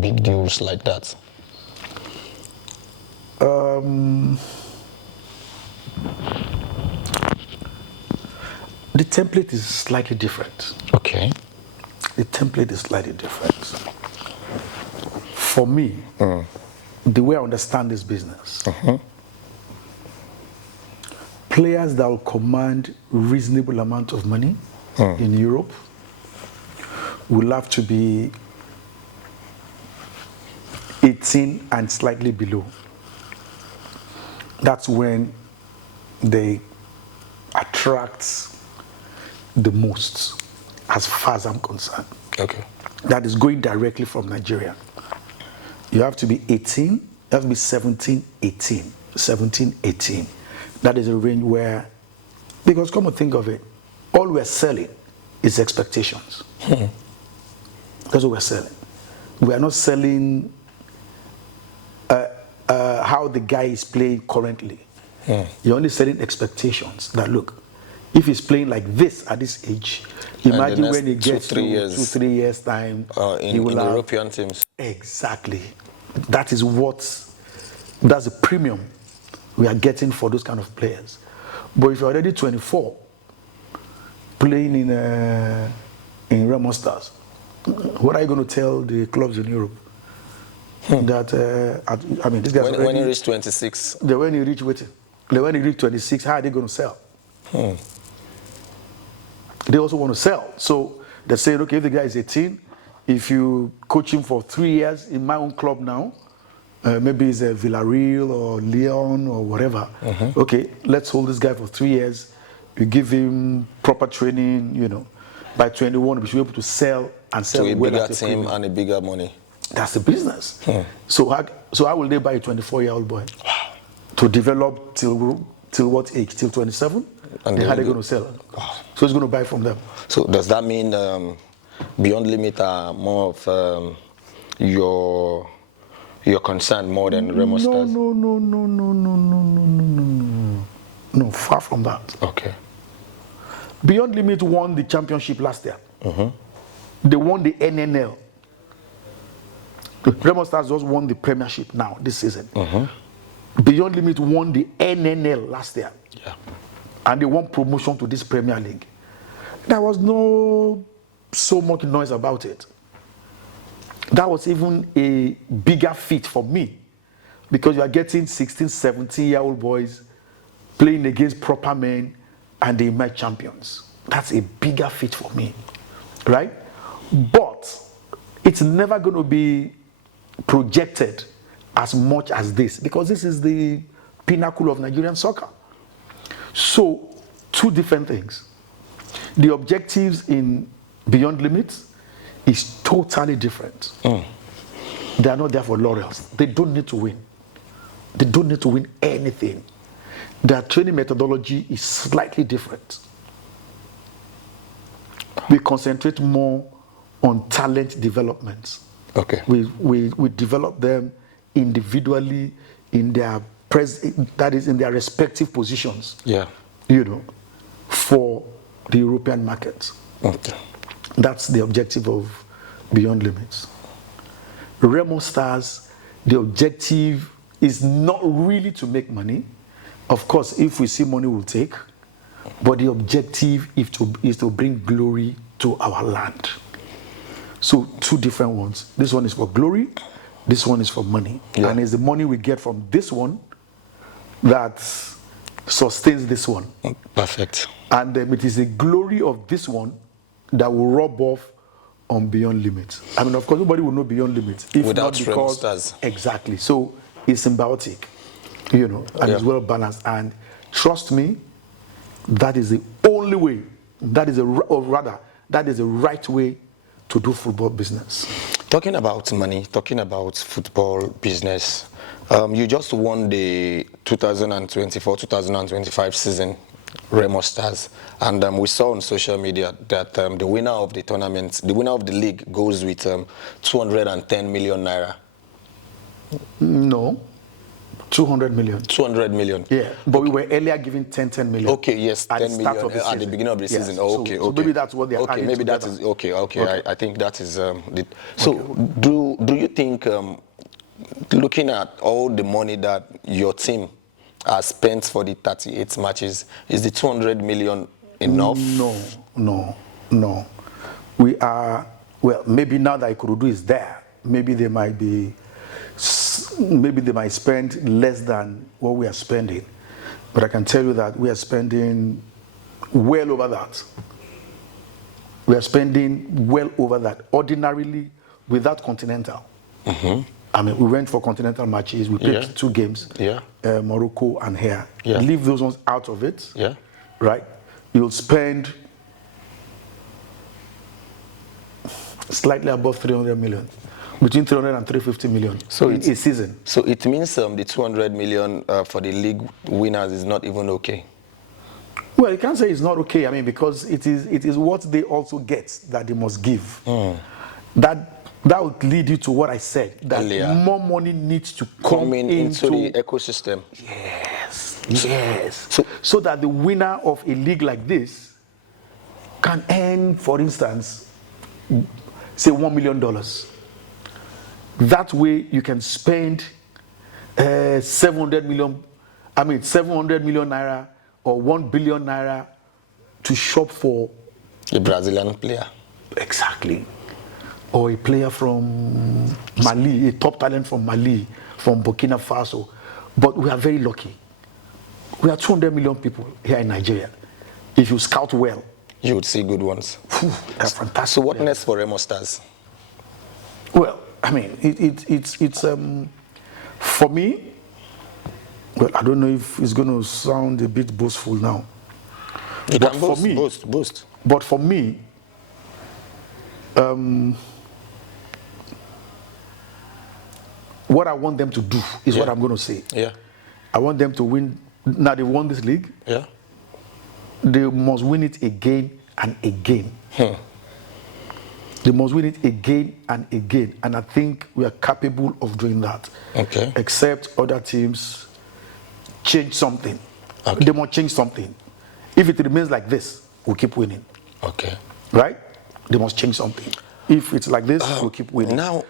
big deals like that? The template is slightly different. Okay. The template is slightly different. For me, the way I understand this business, players that will command reasonable amount of money in Europe will have to be 18 and slightly below. That's when they attract the most, as far as I'm concerned. Okay. That is going directly from Nigeria. You have to be 18, you have to be 17, 18. 17, 18. That is a range where, because come to think of it, all we're selling is expectations. That's what we're selling. We are not selling how the guy is playing currently. You're only selling expectations that look, if he's playing like this at this age, imagine when he gets 2-3 years time, in European teams. Exactly. That's the premium we are getting for those kind of players. But if you're already 24, playing in Remo Stars, what are you going to tell the clubs in Europe? That I mean, this guy's when he reached 26, when he reach 26, how are they going to sell? They also want to sell. So they say, okay, if the guy is 18, if you coach him for 3 years in my own club now, maybe it's a Villarreal or Lyon or whatever. Okay, let's hold this guy for 3 years. You give him proper training, you know. By 21, we should be able to sell and sell to a bigger team and a bigger money. That's the business. So how will they buy a 24-year-old boy? Wow. To develop till what age? Till 27? And how are they going to sell? Wow. So he's going to buy from them. So does that mean Beyond Limit are more of your concern more than Remo Stars? No, far from that. Okay. Beyond Limit won the championship last year. They won the NNL. Remo Stars just won the premiership now, this season. Beyond Limit won the NNL last year. Yeah. And they won promotion to this Premier League. There was no so much noise about it. That was even a bigger feat for me, because you are getting 16, 17-year-old boys playing against proper men and they emerge champions. That's a bigger feat for me, right? But it's never going to be projected as much as this, because this is the pinnacle of Nigerian soccer. So, two different things. The objectives in Beyond Limits is totally different. They are not there for laurels. They don't need to win. They don't need to win anything. Their training methodology is slightly different. We concentrate more on talent development. Okay. We develop them individually in their that is in their respective positions. Yeah. You know, for the European market. Okay. That's the objective of Beyond Limits. Remo Stars, the objective is not really to make money. Of course, if we see money, we'll take. But the objective is to bring glory to our land. So, two different ones. This one is for glory. This one is for money. Yeah. And it's the money we get from this one that sustains this one. Perfect. And it is the glory of this one that will rub off on Beyond Limits. I mean, of course, nobody will know Beyond Limits if without not because Remo Stars. Exactly. So it's symbiotic, you know, and it's well balanced. And trust me, that is the only way. That is the right way to do football business. Talking about money, talking about football business, you just won the 2024-2025 season, Remo Stars, and we saw on social media that the winner of the tournament, the winner of the league, goes with 210 million naira. No, 200 million. 200 million. Yeah, but we were earlier given 10 million. Okay, yes, 10 million at the beginning of the season. Oh, okay, so maybe that's what they are. Okay, maybe together. that is okay. I think that is So, do you think, looking at all the money that your team has spent for the 38 matches, is the 200 million enough? No. We are, well, maybe now that Ikorodu is there, maybe they might spend less than what we are spending. But I can tell you that we are spending well over that. We are spending well over that. Ordinarily, without Continental. I mean, we went for Continental matches. We played 2 games, Morocco and here. Leave those ones out of it, right? You'll spend slightly above 300 million. Between 300 and 350 million in a season. So it means the 200 million for the league winners is not even okay. Well, you can't say it's not okay. I mean, because it is what they also get that they must give. That would lead you to what I said, that more money needs to come into the ecosystem. Yes. So that the winner of a league like this can earn, for instance, say $1 million. That way you can spend 700 million naira or 1 billion naira to shop for a Brazilian player. Exactly. Or a player from Mali, a top talent from Mali, from Burkina Faso. But we are very lucky. We are 200 million people here in Nigeria. If you scout well, you would see good ones. They're fantastic. So what next for Remo Stars? Well, I mean, it's for me, well, I don't know if it's going to sound a bit boastful now. But for me, boast. But for me, what I want them to do is what I'm going to say. Yeah. I want them to win. Now they won this league. Yeah. They must win it again and again. They must win it again and again. And I think we are capable of doing that. Okay. Except other teams change something. Okay. They must change something. If it remains like this, we'll keep winning. Okay. Right? They must change something. If it's like this, we'll keep winning. Now,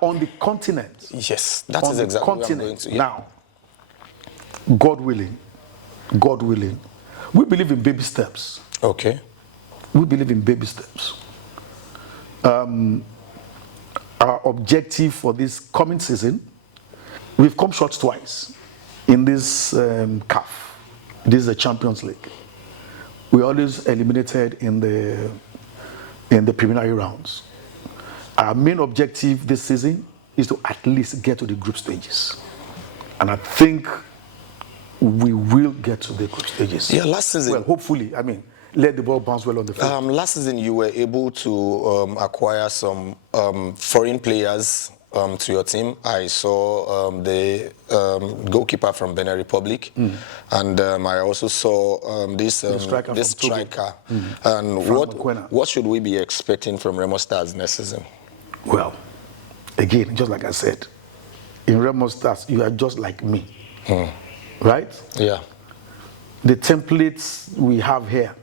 on the continent. Yes, that is exactly what I'm going to. Yeah. Now, God willing, we believe in baby steps. Okay. We believe in baby steps. Our objective for this coming season, we've come short twice in this CAF. This is the Champions League. We always eliminated in the preliminary rounds. Our main objective this season is to at least get to the group stages. And I think we will get to the group stages. Yeah, last season. Well, hopefully. I mean, let the ball bounce well on the field. Last season, you were able to acquire some foreign players to your team. I saw the goalkeeper from Benin Republic, and I also saw this striker. And what should we be expecting from Remo Stars next season? Well, again, just like I said, in Remo Stars, you are just like me, right? Yeah. The templates we have here,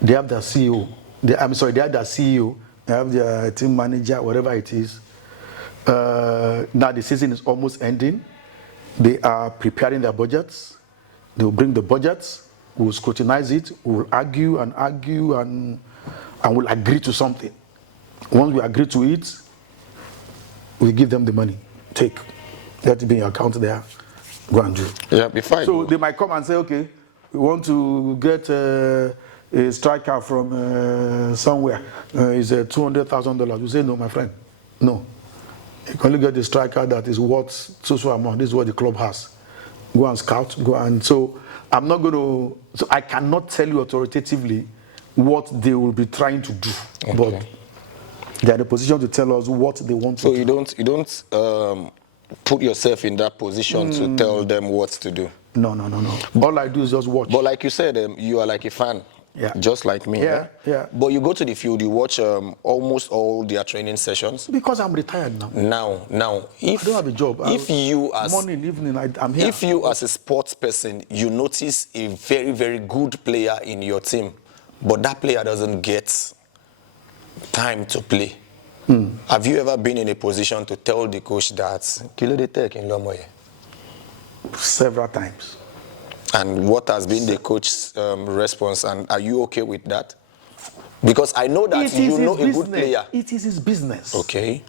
they have their CEO. They have their CEO. They have their team manager, whatever it is. Now the season is almost ending. They are preparing their budgets. They will bring the budgets. We will scrutinize it. We will argue and we'll agree to something. Once we agree to it, we give them the money. Take. Let it be in your account there. Go and do. Yeah, be fine. So they might come and say, okay, we want to get a striker from somewhere. It's $200,000. You say, no, my friend. No. You can only get the striker that is worth so amount. This is what the club has. Go and scout. Go and so I'm not going to. So I cannot tell you authoritatively what they will be trying to do, but they are in a position to tell us what they want to do. So you don't put yourself in that position to tell them what to do. No. All I do is just watch. But like you said, you are like a fan. Yeah. Just like me. Yeah. But you go to the field, you watch almost all their training sessions. Because I'm retired now. Now, if I don't have a job. If you as morning, evening, I'm here. If you as a sports person, you notice a very, very good player in your team, but that player doesn't get time to play. Have you ever been in a position to tell the coach that Kilo de Tek in Lomoye? Several times. And what has been the coach's response? And are you okay with that? Because I know that you know a good player. It is his business. Okay.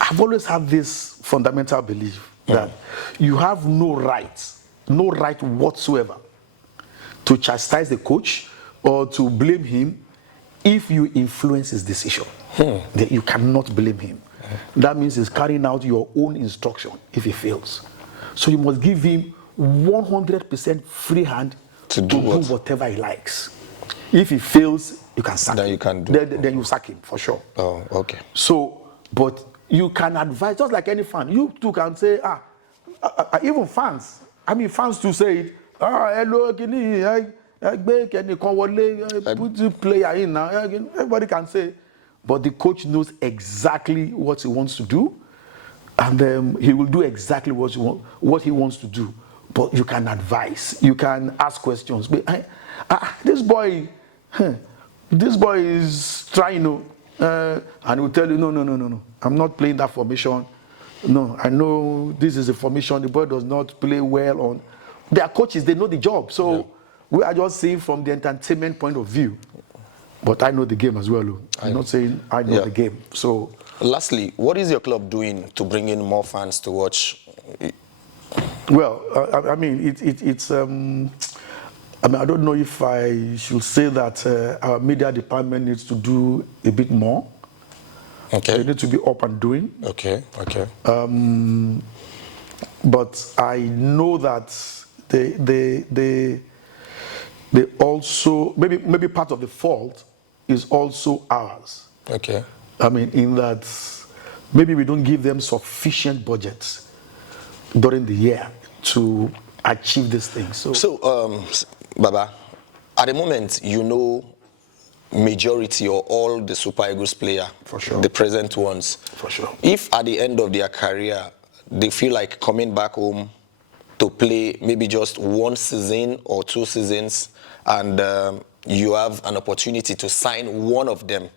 I've always had this fundamental belief that you have no right whatsoever to chastise the coach or to blame him if you influence his decision. Then you cannot blame him. That means he's carrying out your own instruction if he fails. So you must give him 100% free hand to do whatever he likes. If he fails, you can sack him. Then you sack him for sure. Oh, okay. So, but you can advise, just like any fan. You too can say, even fans. I mean, fans too say it. Hello, put the player in now. Everybody can say, but the coach knows exactly what he wants to do, and he will do exactly what he wants to do. But you can advise, you can ask questions. But this boy is trying to, and he will tell you, no. I'm not playing that formation. No, I know this is a formation the boy does not play well on. They are coaches, they know the job. So we are just saying from the entertainment point of view. But I know the game as well. I'm not saying I know the game. So, lastly, what is your club doing to bring in more fans to watch? Well, I mean, it's. I mean, I don't know if I should say that our media department needs to do a bit more. Okay. They need to be up and doing. Okay. But I know that they also maybe part of the fault is also ours. Okay. I mean, in that maybe we don't give them sufficient budgets during the year to achieve this thing. So Baba, At the moment, you know majority or all the Super Eagles player, for sure, the present ones. For sure. If at the end of their career, they feel like coming back home to play maybe just one season or 2 seasons, and you have an opportunity to sign one of them,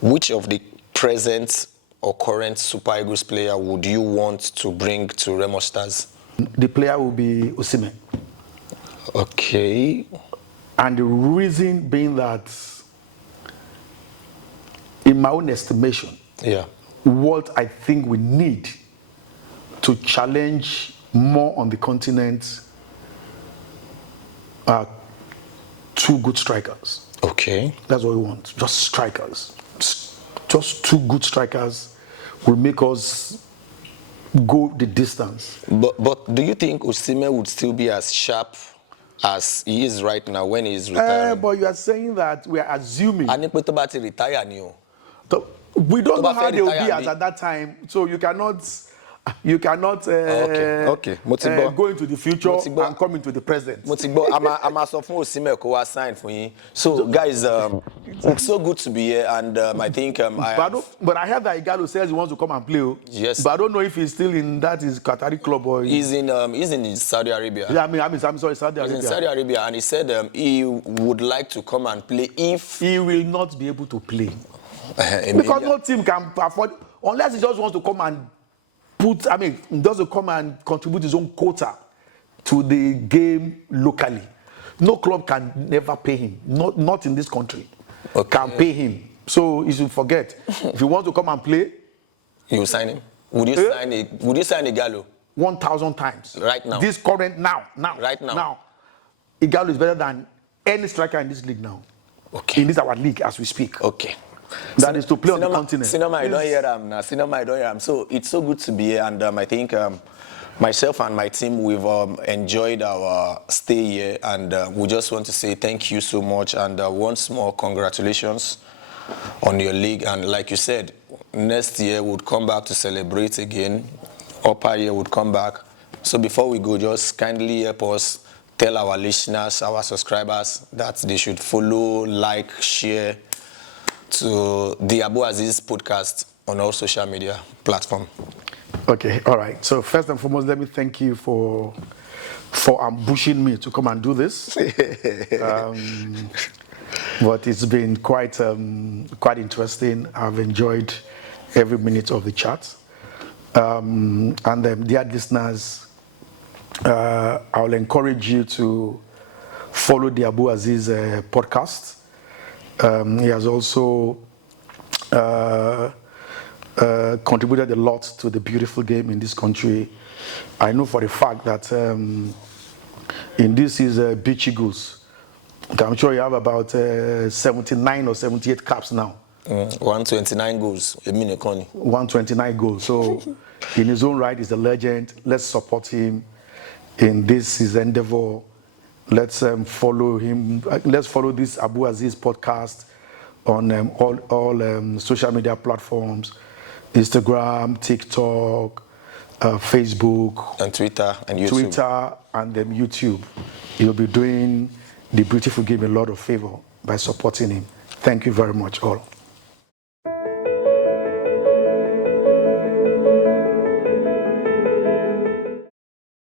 which of the present or current Super Eagles player would you want to bring to Remo Stars? The player will be Osimhen. Okay. And the reason being that, in my own estimation, what I think we need to challenge more on the continent are 2 good strikers. Okay. That's what we want, just strikers. Just 2 good strikers will make us go the distance. But do you think Osimhen would still be as sharp as he is right now when he is retiring? But you are saying that we are assuming. I need to retire new. We don't know how they will be as at that time, so you cannot go into the future and come into the present. I'm a sophomore Osimhen sign for you. So guys, it's so good to be here, and I think but I heard that Igalo says he wants to come and play. Yes. But I don't know if he's still in that his Qatari club or he's in Saudi Arabia. Yeah, I'm sorry, Saudi Arabia. He's in Saudi Arabia, and he said he would like to come and play if he will not be able to play. Because no team can afford, unless he just wants to come and doesn't come and contribute his own quota to the game locally. No club can never pay him. Not in this country. Can pay him. So you should forget. If you want to come and play, you sign him. Would you sign Igalo? 1,000 times. Right now. This current now. Right now. Now. Igalo is better than any striker in this league now. Okay. In this our league as we speak. Okay. That is to play on the continent. Cinema, I don't hear him now. Cinema, I don't hear him. So it's so good to be here, and I think myself and my team, we've enjoyed our stay here, and we just want to say thank you so much, and once more, congratulations on your league. And like you said, next year we'll come back to celebrate again. Upper year would come back. So before we go, just kindly help us tell our listeners, our subscribers, that they should follow, like, share to the Abu Azeez Podcast on all social media platforms. Okay, all right. So first and foremost, let me thank you for ambushing me to come and do this. But it's been quite interesting. I've enjoyed every minute of the chat. And dear listeners, I'll encourage you to follow the Abu Azeez Podcast. He has also contributed a lot to the beautiful game in this country. I know for a fact that in this is Beach Eagles. I'm sure you have about 79 or 78 caps now. 129 goals. 129 goals. So in his own right, he's a legend. Let's support him in this his endeavor. Let's follow him. Let's follow this Abu Azeez Podcast on all social media platforms: Instagram, TikTok, Facebook, and Twitter, and YouTube. Twitter and YouTube. He'll be doing the beautiful game a lot of favor by supporting him. Thank you very much, all.